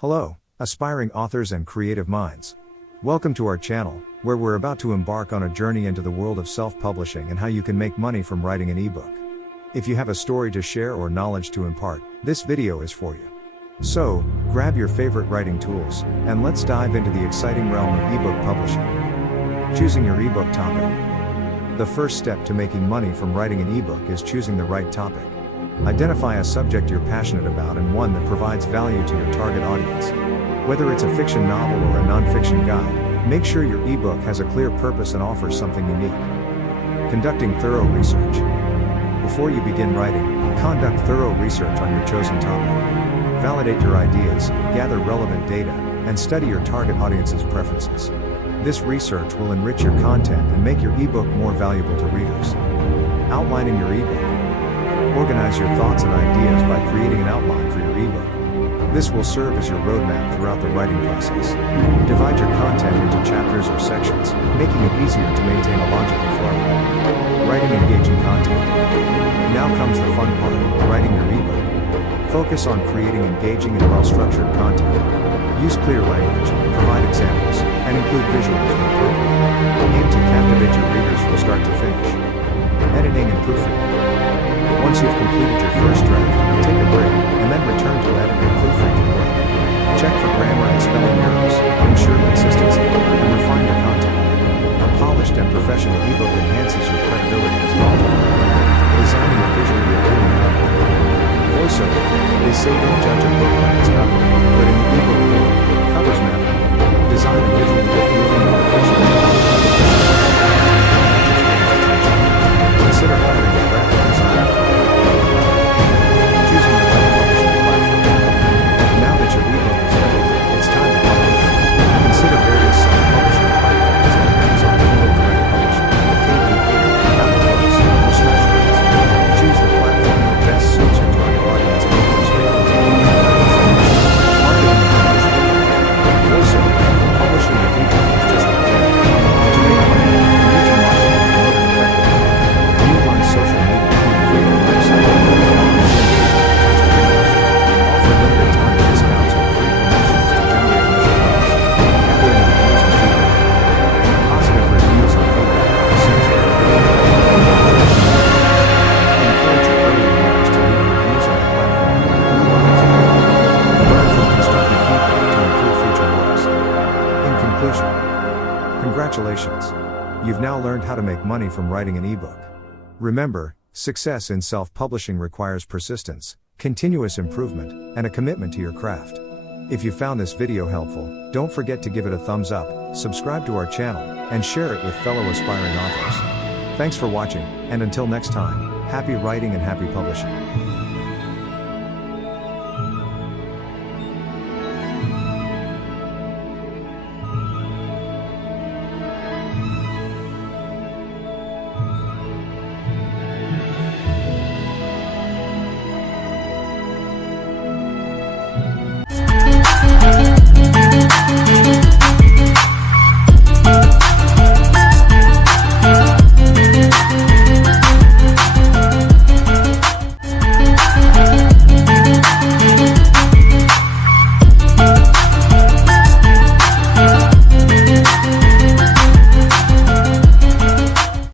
Hello, aspiring authors and creative minds. Welcome to our channel, where we're about to embark on a journey into the world of self-publishing and how you can make money from writing an ebook. If you have a story to share or knowledge to impart, this video is for you. So, grab your favorite writing tools, and let's dive into the exciting realm of ebook publishing. Choosing your ebook topic. The first step to making money from writing an ebook is choosing the right topic. Identify a subject you're passionate about and one that provides value to your target audience. Whether it's a fiction novel or a non-fiction guide, make sure your ebook has a clear purpose and offers something unique. Conducting thorough research. Before you begin writing, conduct thorough research on your chosen topic. Validate your ideas, gather relevant data, and study your target audience's preferences. This research will enrich your content and make your ebook more valuable to readers. Outlining your ebook. Organize your thoughts and ideas by creating an outline for your ebook. This will serve as your roadmap throughout the writing process. Divide your content into chapters or sections, making it easier to maintain a logical flow. Writing engaging content. Now comes the fun part, writing your ebook. Focus on creating engaging and well-structured content. Use clear language, provide examples, and include visuals when appropriate. Aim to captivate your readers from start to finish. Editing and proofreading. Once you've completed your first draft, take a break, and then return to edit and proofread your work. Check for grammar and spelling errors, ensure consistency, and refine your content. A polished and professional ebook enhances your credibility as an author. Designing a visually appealing cover. Voiceover. They say don't judge a book by its cover, but in the ebook world, covers matter. Design a visually appealing and professional cover. Consider hiring a graphic designer for choosing the right publishing platform. Now that your ebook is ready, it's time to publish. Consider various self-publishing platforms like Amazon Direct Publishing, Ebook, Apple Books, or Smashwords. Choose the platform that best suits your target audience and offers favorable marketing and promotion. Voiceover. Publishing an ebook is just like that. To make money, you need to market and promote it effectively. Utilize social media, create a website, offer limited time discounts or free promotions to generate initial leads. Gathering reviews and feedback. Positive reviews and feedback are essential for building a encourage your early readers to leave reviews on the platform where you want them to learn from constructive feedback to improve future works. In conclusion, congratulations! You've now learned how to make money from writing an ebook. Remember, success in self-publishing requires persistence, continuous improvement, and a commitment to your craft. If you found this video helpful, don't forget to give it a thumbs up, subscribe to our channel, and share it with fellow aspiring authors. Thanks for watching, and until next time, happy writing and happy publishing.